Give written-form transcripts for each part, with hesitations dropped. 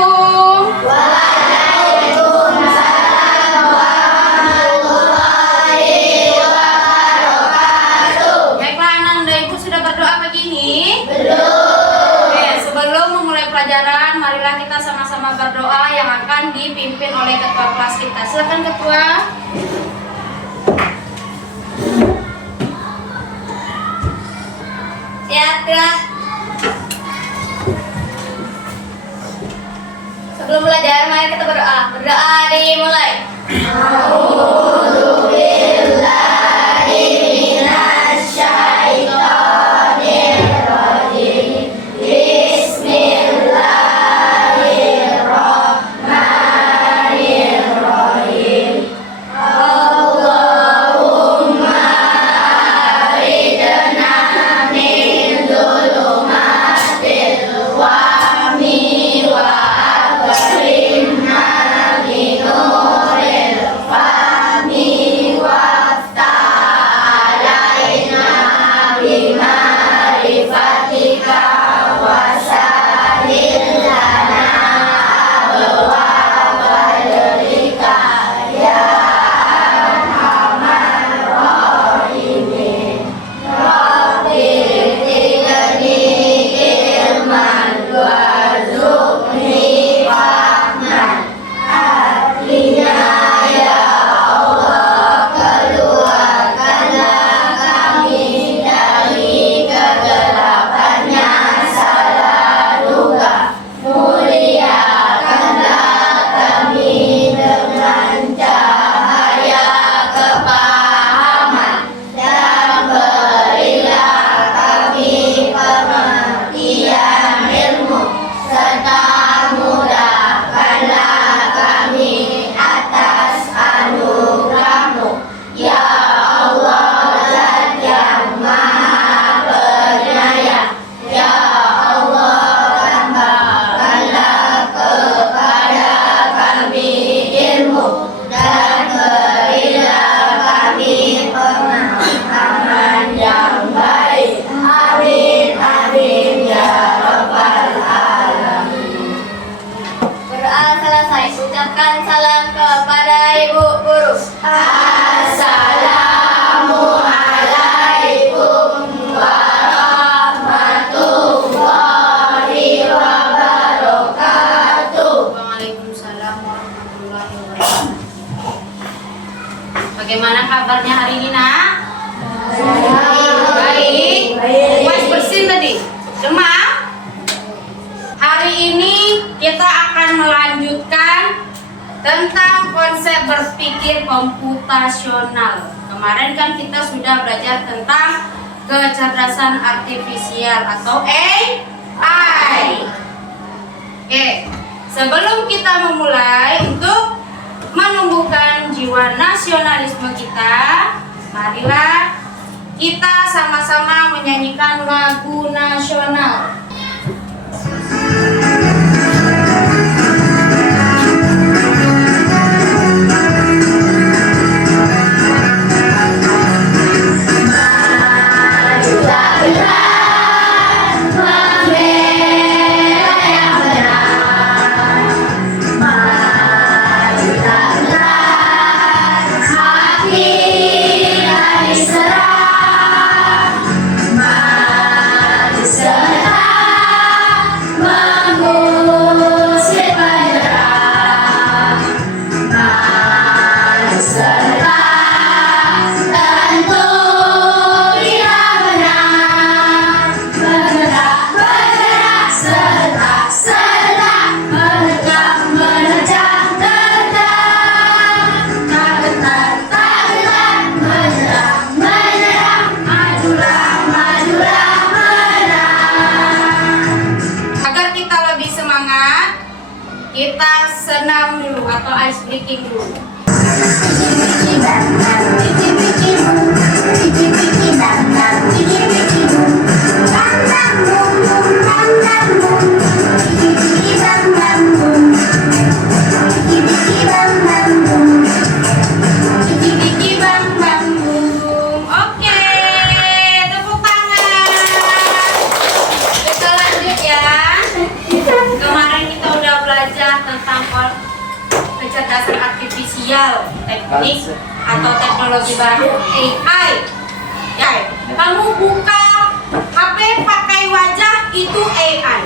Assalamualaikum. Waalaikumsalam warahmatullahi wabarakatuh. Baiklah, anak dan ibu sudah berdoa pagi ini? Belum. Oke, sebelum memulai pelajaran, marilah kita sama-sama berdoa yang akan dipimpin oleh ketua kelas kita. Silakan ketua. Siap, gerak. Sebelum belajar, mari kita berdoa. Berdoa dimulai. A'udzubillahi minasyaitonirrajim. Bismillahirrahmanirrahim. Allahumma aridna min dhulumatil wahmi wa akrimna min nuril fahmi waftah alaina bima'rifatika wasahhil lana abwaaba rizqika ya arhamar rahimin. Rabbi zidni ilman warzuqni fahman. Artinya ya Allah, keluarkanlah kami dari kegelapan yang salah duga. Muliakanlah kami dengan cahaya kepahaman, dan berilah kami pengertian ilmu, serta mudahkanlah kami atas anugerah-Mu. Ya Allah, Zat yang Maha Penyayang. Ya Allah, tambahkanlah kepada kami ilmu, dan berilah kami pemahaman yang baik. Amin, amin, ya Rabbal Alamin. Berdoa selesai. Ucapkan salam kepada ibu guru. Assalamualaikum warahmatullahi wabarakatuh. Waalaikumsalam warahmatullahi wabarakatuh. Bagaimana kabarnya hari ini, nak? Baik. Puas bersin tadi? Demam? Hari ini kita akan melanjutkan tentang konsep berpikir komputasional. Kemarin kan kita sudah belajar tentang kecerdasan artifisial atau AI. Oke, sebelum kita memulai untuk menumbuhkan jiwa nasionalisme kita, marilah kita sama-sama menyanyikan lagu nasional. Kita senam dulu atau ice breaking dulu. Oke, tepuk tangan. Kita lanjut ya. Kemarin kita udah belajar tentang kecerdasan artifisial, teknik atau teknologi baru AI. Ya, kamu buka HP pakai wajah itu AI.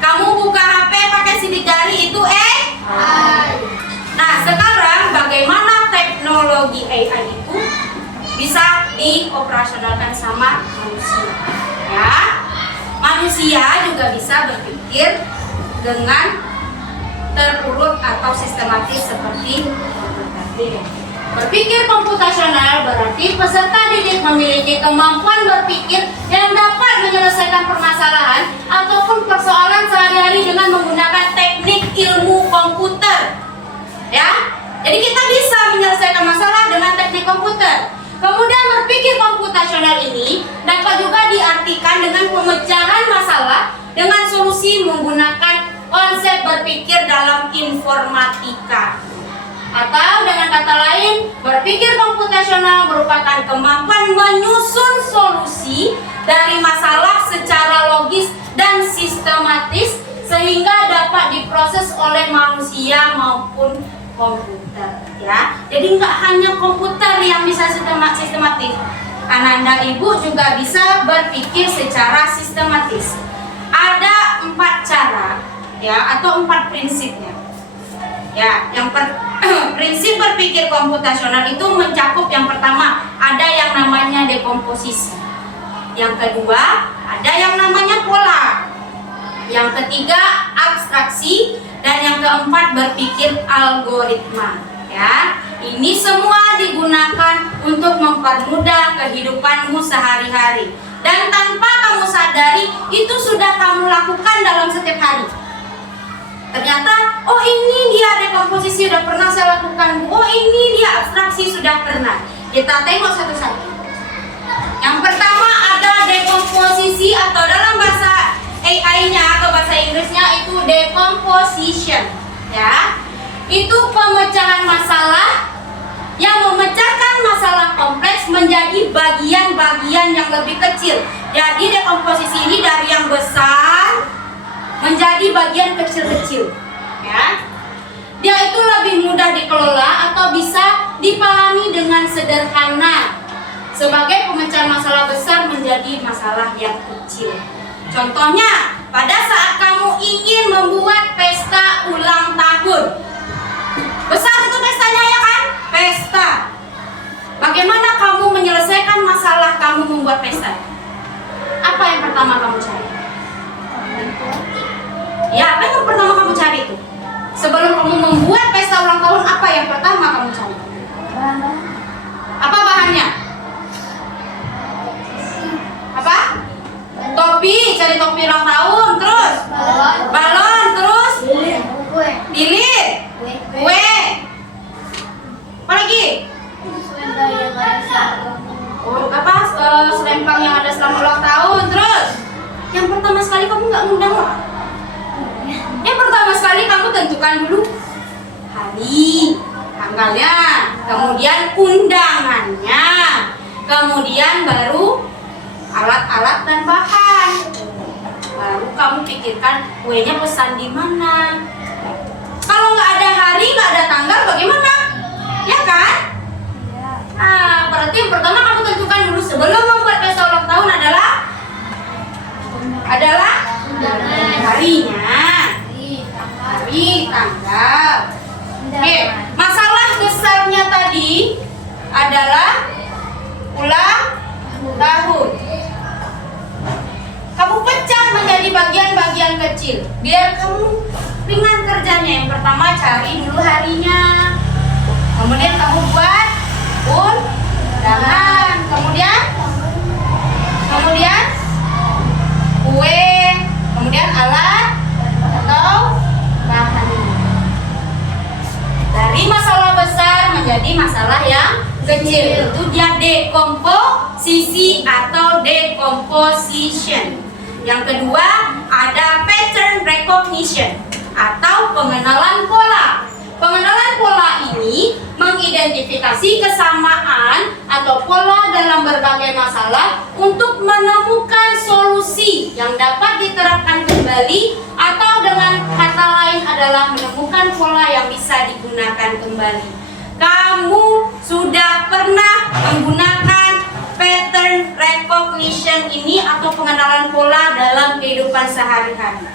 Kamu buka HP pakai sidik jari itu AI. Nah, sekarang bagaimana teknologi AI itu bisa dioperasionalkan sama manusia? Ya, manusia juga bisa berpikir dengan terurut atau sistematis seperti tadi. Berpikir komputasional berarti peserta didik memiliki kemampuan berpikir yang dapat menyelesaikan permasalahan ataupun persoalan sehari-hari dengan menggunakan teknik ilmu komputer. Ya, jadi kita bisa menyelesaikan masalah dengan teknik komputer. Kemudian berpikir komputasional ini dapat juga diartikan dengan pemecahan masalah dengan solusi menggunakan konsep berpikir dalam informatika. Atau dengan kata lain, berpikir komputasional merupakan kemampuan menyusun solusi dari masalah secara logis dan sistematis sehingga dapat diproses oleh manusia maupun komputer. Ya, jadi nggak hanya komputer yang bisa sistematis. Ananda ibu juga bisa berpikir secara sistematis. Ada 4 cara, ya, atau 4 prinsipnya. Ya, prinsip berpikir komputasional itu mencakup yang pertama, ada yang namanya dekomposisi. Yang kedua, ada yang namanya pola. Yang ketiga, abstraksi, dan yang keempat berpikir algoritma. Ya, ini semua digunakan untuk mempermudah kehidupanmu sehari-hari. Dan tanpa kamu sadari, itu sudah kamu lakukan dalam setiap hari. Ternyata, oh ini dia dekomposisi sudah pernah saya lakukan. Oh ini dia abstraksi sudah pernah. Kita tengok satu-satu. Yang pertama ada dekomposisi atau dalam bahasa AI-nya atau bahasa Inggrisnya itu decomposition. Ya, itu pemecahan masalah yang memecahkan masalah kompleks menjadi bagian-bagian yang lebih kecil. Jadi dekomposisi ini dari yang besar menjadi bagian kecil-kecil, ya. Dia itu lebih mudah dikelola atau bisa dipahami dengan sederhana sebagai pemecahan masalah besar menjadi masalah yang kecil. Contohnya, pada saat kamu ingin membuat pesta ulang tahun, besar itu pestanya ya kan? Pesta. Bagaimana kamu menyelesaikan masalah kamu membuat pesta? Apa yang pertama kamu cari? Ya, apa yang pertama kamu cari itu? Sebelum kamu membuat pesta ulang tahun, apa yang pertama kamu cari? Apa bahannya? Apa? Topi, cari topi ulang tahun, terus balon, terus lilin, kue. Apa lagi? Oh, apa? Selempang yang ada selamat ulang tahun, terus yang pertama sekali kamu nggak ngundang apa? Yang pertama sekali kamu tentukan dulu hari, tanggalnya, kemudian undangannya, kemudian baru alat-alat dan bahan. Baru kamu pikirkan kuenya pesan di mana. Kalau nggak ada hari, nggak ada tanggal, bagaimana? Ya kan? Nah, berarti yang pertama kamu tentukan dulu sebelum membuat pesta ulang tahun adalah harinya. Hari, tanggal. Oke, masalah besarnya tadi adalah ulang tahun. Kamu pecah menjadi bagian-bagian kecil biar kamu ringan kerjanya. Yang pertama cari dulu harinya, kemudian kamu buat undangan, kemudian kue, kemudian alat atau bahan. Dari masalah besar menjadi masalah yang kecil, itu dia dekomposisi atau decomposition. Yang kedua ada pattern recognition atau pengenalan pola. Pengenalan pola ini mengidentifikasi kesamaan atau pola dalam berbagai masalah untuk menemukan solusi yang dapat diterapkan kembali, atau dengan kata lain adalah adalah menemukan pola yang bisa digunakan kembali. Kamu sudah pernah menggunakan pattern recognition ini atau pengenalan pola dalam kehidupan sehari-hari?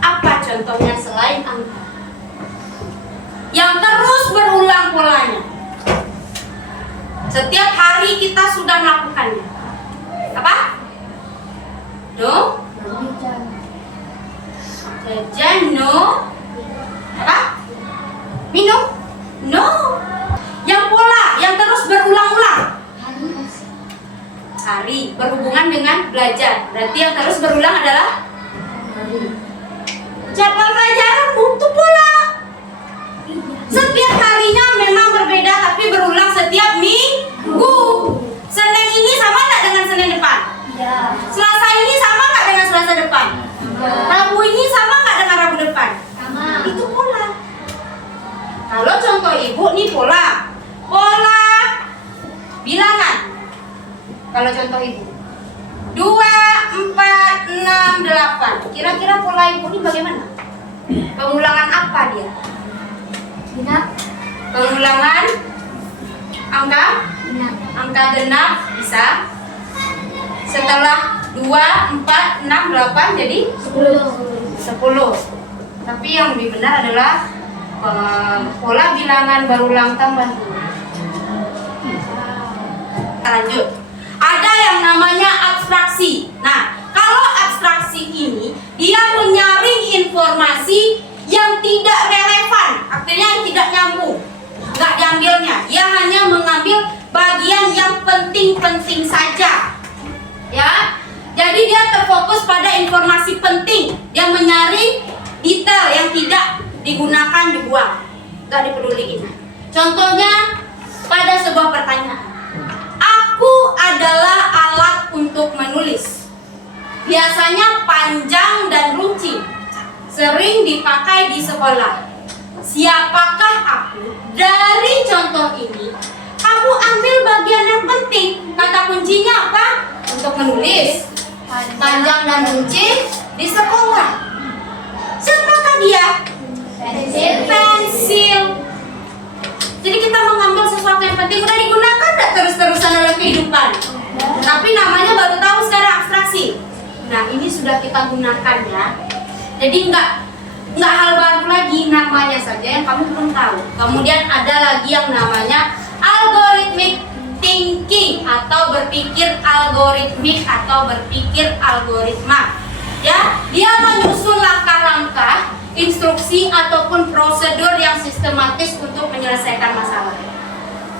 Apa contohnya selain angka? Yang terus berulang polanya. Setiap hari kita sudah melakukannya. Apa? No? Jajan, no? Apa? Minum? No. Yang pola, yang terus berulang-ulang. Hari, berhubungan dengan belajar. Berarti yang terus berulang adalah jadwal pelajaran, butuh pola. Setiap harinya memang berbeda, tapi berulang setiap minggu. Senin ini sama nggak dengan Senin depan? Ya. Selasa ini sama nggak dengan Selasa depan? Rabu ini sama nggak dengan Rabu depan? Sama. Itu pola. Kalau contoh ibu nih pola bilangan. Kalau contoh ibu 2, 4, 6, 8. Kira-kira pola ibu ini bagaimana? Pengulangan apa dia? Genap. Pengulangan angka Genap. angka genap bisa. Setelah 2, 4, 6, 8 jadi 10. Tapi yang lebih benar adalah pola bilangan berulang tambah 2. Lanjut. Ada yang namanya abstraksi. Nah, kalau abstraksi ini dia menyaring informasi yang tidak relevan, artinya yang tidak nyambung, nggak diambilnya. Dia hanya mengambil bagian yang penting-penting saja. Ya, jadi dia terfokus pada informasi penting. Dia menyaring detail yang tidak digunakan, dibuang, nggak dipeduliin. Contohnya pada sebuah pertanyaan. Aku adalah alat untuk menulis. Biasanya panjang dan runcing. Sering dipakai di sekolah. Siapakah aku? Dari contoh ini, kamu ambil bagian yang penting. Kata kuncinya apa? Untuk menulis. Panjang dan runcing di sekolah. Siapakah dia? Pensil. Jadi kita mengambil sesuatu yang penting udah digunakan nggak terus-terusan dalam kehidupan. Tapi namanya baru tahu sekarang abstraksi. Nah ini sudah kita gunakan ya. Jadi nggak hal baru lagi, namanya saja yang kamu belum tahu. Kemudian ada lagi yang namanya algorithmic thinking atau berpikir algoritmik atau berpikir algoritma. Ya, dia menyusun langkah-langkah, instruksi ataupun prosedur yang sistematis untuk menyelesaikan masalah.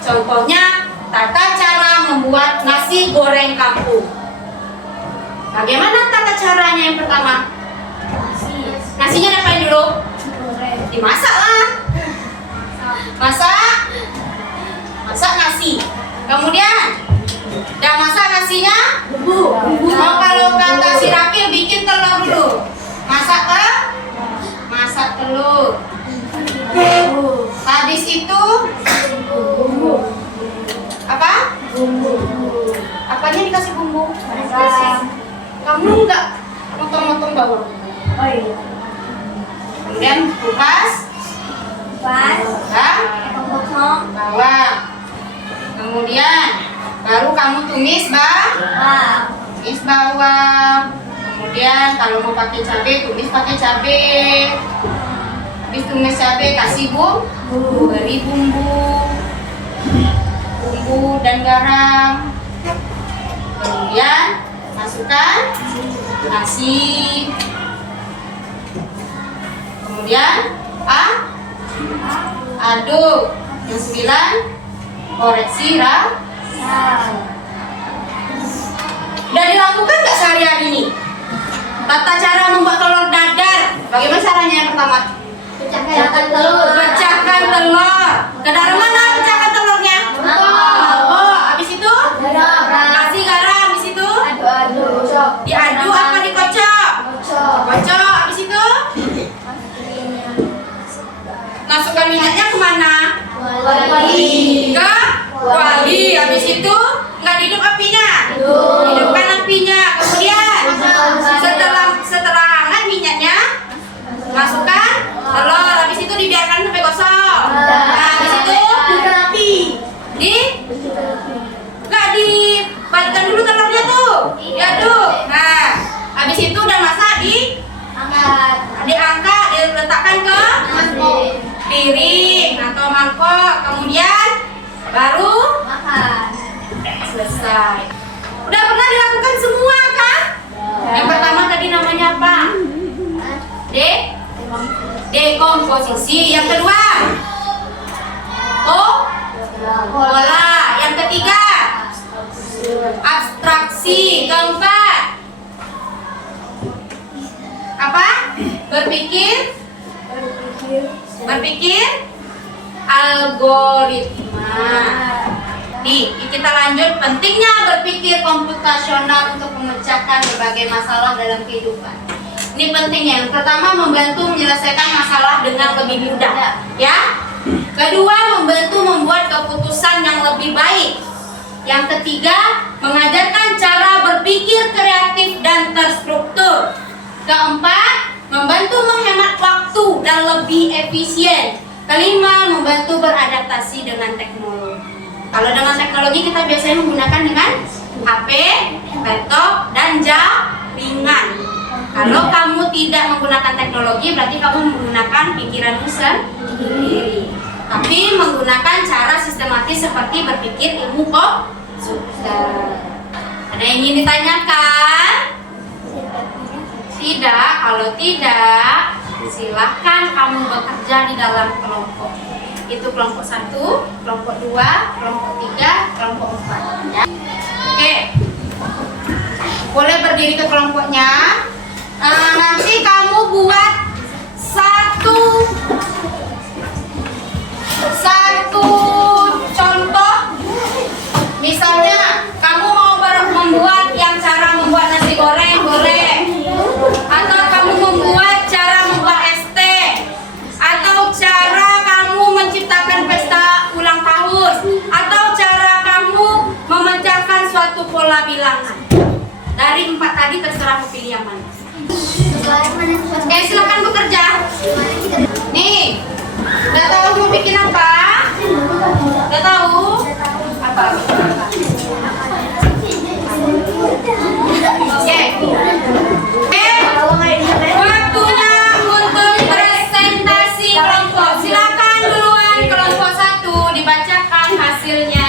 Contohnya, tata cara membuat nasi goreng kampung. Bagaimana tata caranya yang pertama? Nasinya diapain dulu? Dimasak lah. Masak nasi. Kemudian, udah masak nasinya? Oh, kalau kata si Rakil bikin telur dulu. Masak telur. Habis itu apa? Apanya dikasih bumbu? Kamu enggak motong-motong bawang. Oh iya. Kemudian kupas Potong. bawang. Kemudian baru kamu tumis bawang. Kemudian kalau mau pakai cabai, tumis pakai cabai. Habis tumis cabai, kasih bumbu, beri bumbu dan garam. Kemudian masukkan nasi. Kemudian aduk. Yang 9, koreksi udah dilakukan nggak sehari-hari ini? Tata cara membuat telur dadar. Bagaimana caranya yang pertama? Pecahkan telur. Pecahkan telur. Ke dalam mana pecahkan telurnya? Oh, habis itu kasih garam. Habis itu diaduk apa dikocok? Kocok. Habis itu masukkan minyaknya kemana? Ke kuali. Habis itu nggak dihidup apinya. Hidupkan apinya. Kemudian setelah hangat minyaknya, masukkan telur. masukkan ke piring atau mangkok, kemudian baru Makan. selesai. Udah pernah dilakukan semua kan? Yang pertama tadi namanya apa? Dekomposisi. Yang kedua, pola. Yang ketiga, abstraksi. Keempat, apa? Berpikir algoritma. Nih, kita lanjut pentingnya berpikir komputasional untuk memecahkan berbagai masalah dalam kehidupan. Ini pentingnya. Yang pertama, membantu menyelesaikan masalah dengan lebih mudah, ya. Kedua, membantu membuat keputusan yang lebih baik. Yang ketiga, mengajarkan cara berpikir kreatif dan terstruktur. Keempat, membantu menghemat waktu dan lebih efisien. Kelima, membantu beradaptasi dengan teknologi. Kalau dengan teknologi kita biasanya menggunakan dengan HP, laptop, dan jaringan. Kalau kamu tidak menggunakan teknologi, berarti kamu menggunakan pikiranmu sendiri. Tapi menggunakan cara sistematis seperti berpikir ilmu komputer. Ada yang ingin ditanyakan? Tidak. Kalau tidak, silahkan kamu bekerja di dalam kelompok. Itu kelompok 1, kelompok 2, kelompok 3, kelompok 4, ya. Oke. Boleh berdiri ke kelompoknya. Nanti kamu buat satu contoh. Misalnya kamu mau membuat yang cara membuat nasi goreng, boleh. Atau kamu membuat cara membuat es teh, atau cara kamu menciptakan pesta ulang tahun, atau cara kamu memecahkan suatu pola bilangan. Dari 4 tadi terserah mau pilih yang mana. Oke, silakan bekerja. Nih, udah tahu mau bikin apa? Udah tahu? Apa? Oke. Waktunya untuk presentasi kelompok. Silakan duluan kelompok 1 dibacakan hasilnya.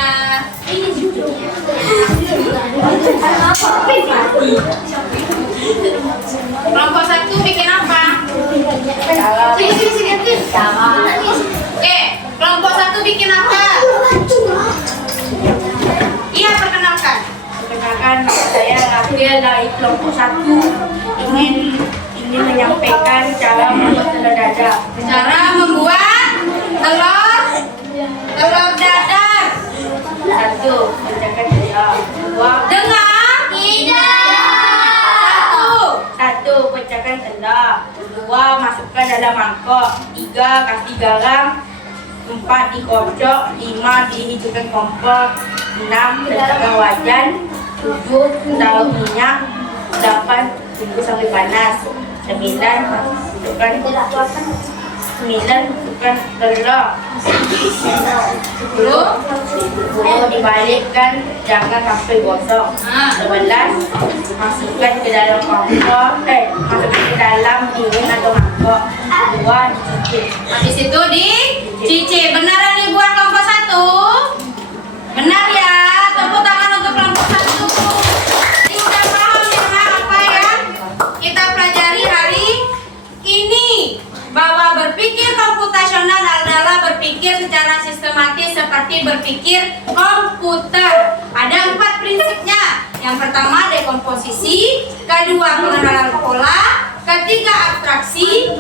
Kelompok 1 bikin apa? Sini. Oke, kelompok 1 bikin apa? Iya, perkenalkan. Perkenalkan, saya Rafael dari kelompok 1 ingin menyampaikan cara membuat telur dadar. Cara membuat telur dadar. 1. Pecahkan telur. 2. Dengar? Tidak. 1. Pecahkan telur. 2. Masukkan dalam mangkok. 3. Kasih garam. 4. Dikocok. 5. Dihidupkan kompor. 6. Letakkan wajan. 7. Taruh minyak. 8. Tunggu sampai panas. 9. Masukkan telur. 10 dibalikkan, jangan sampai gosong. 11 masukkan ke dalam kompor, masukkan ke dalam piring atau mangkok. 2 dicicip. Habis itu dicicip. Benar nih buat kelompok 1? Benar ya. Tepuk tangan untuk kelompok 1. Ini udah paham ya apa yang kita pelajari hari ini, bahwa berpikir komputasional adalah berpikir secara sistematis seperti berpikir komputer. Ada 4 prinsipnya. Yang pertama, dekomposisi. Kedua, pengenalan pola. Ketiga, abstraksi.